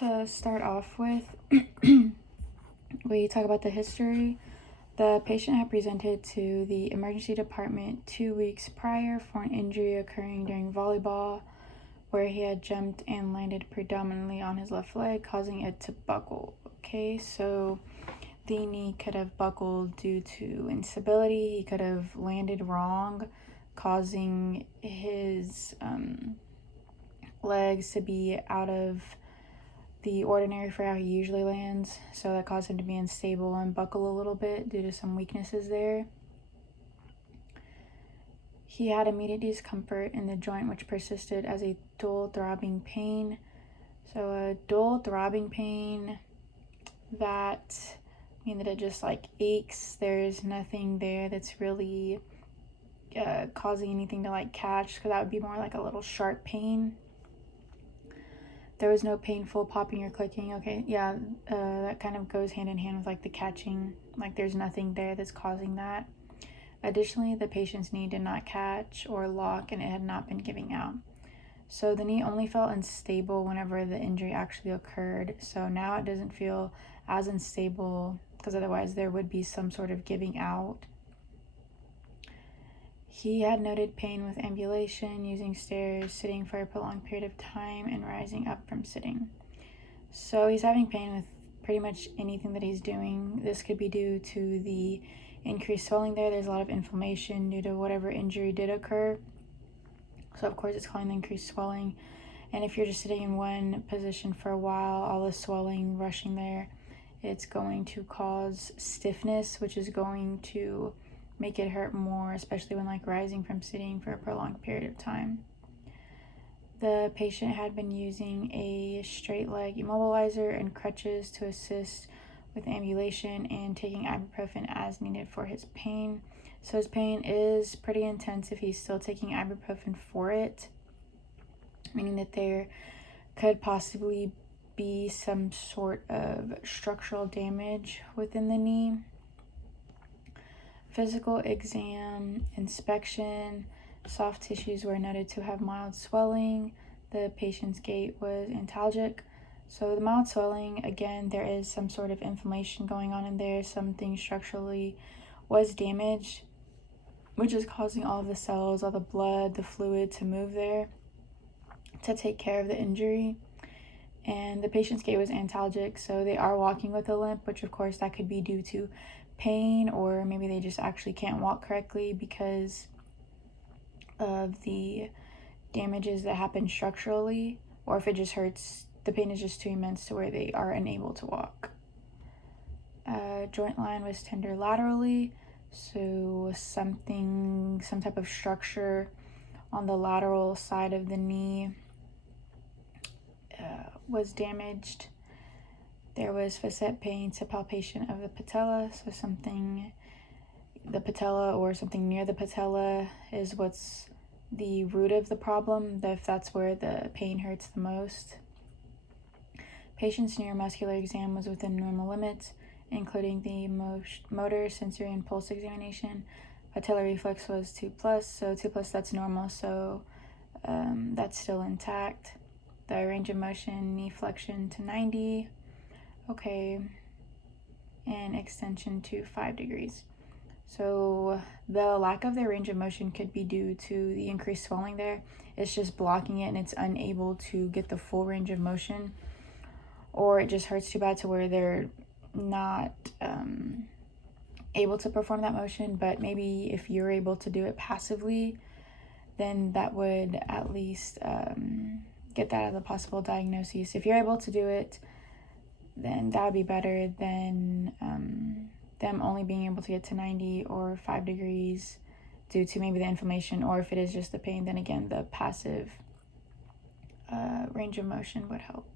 To start off with, we talk about the history. The patient had presented to the emergency department 2 weeks prior for an injury occurring during volleyball, where he had jumped and landed predominantly on his left leg, causing it to buckle. Okay, so the knee could have buckled due to instability. He could have landed wrong, causing his legs to be out of the ordinary for how he usually lands, so that caused him to be unstable and buckle a little bit due to some weaknesses there. He had immediate discomfort in the joint, which persisted as a dull throbbing pain. So a dull throbbing pain, that means that it just like aches. There's nothing there that's really causing anything to like catch, because that would be more like a little sharp pain. There was no painful popping or clicking. Okay, yeah, that kind of goes hand in hand with like the catching. Like there's nothing there that's causing that. Additionally, the patient's knee did not catch or lock, and it had not been giving out. So the knee only felt unstable whenever the injury actually occurred. So now it doesn't feel as unstable, because otherwise there would be some sort of giving out. He had noted pain with ambulation, using stairs, sitting for a prolonged period of time, and rising up from sitting. So he's having pain with pretty much anything that he's doing. This could be due to the increased swelling there. There's a lot of inflammation due to whatever injury did occur. So of course it's causing the increased swelling. And if you're just sitting in one position for a while, all the swelling rushing there, it's going to cause stiffness, which is going to make it hurt more, especially when like rising from sitting for a prolonged period of time. The patient had been using a straight leg immobilizer and crutches to assist with ambulation, and taking ibuprofen as needed for his pain. So his pain is pretty intense if he's still taking ibuprofen for it, meaning that there could possibly be some sort of structural damage within the knee. Physical exam, inspection, soft tissues were noted to have mild swelling. The patient's gait was antalgic. So the mild swelling, again, there is some sort of inflammation going on in there. Something structurally was damaged, which is causing all of the cells, all the blood, the fluid to move there to take care of the injury. And the patient's gait was antalgic, so they are walking with a limp, which of course that could be due to pain, or maybe they just actually can't walk correctly because of the damages that happen structurally, or if it just hurts, the pain is just too immense to where they are unable to walk. Joint line was tender laterally, so some type of structure on the lateral side of the knee was damaged. There was facet pain to palpation of the patella, so the patella or something near the patella is what's the root of the problem, if that's where the pain hurts the most. Patient's neuromuscular exam was within normal limits, including the motor, sensory, and pulse examination. Patellar reflex was 2+, so 2+, that's normal, so that's still intact. The range of motion, knee flexion to 90, okay, and extension to 5 degrees. So the lack of their range of motion could be due to the increased swelling there. It's just blocking it and it's unable to get the full range of motion, or it just hurts too bad to where they're not able to perform that motion. But maybe if you're able to do it passively, then that would at least get that as a possible diagnosis. If you're able to do it, then that would be better than them only being able to get to 90 or 5 degrees due to maybe the inflammation, or if it is just the pain, then again the passive range of motion would help.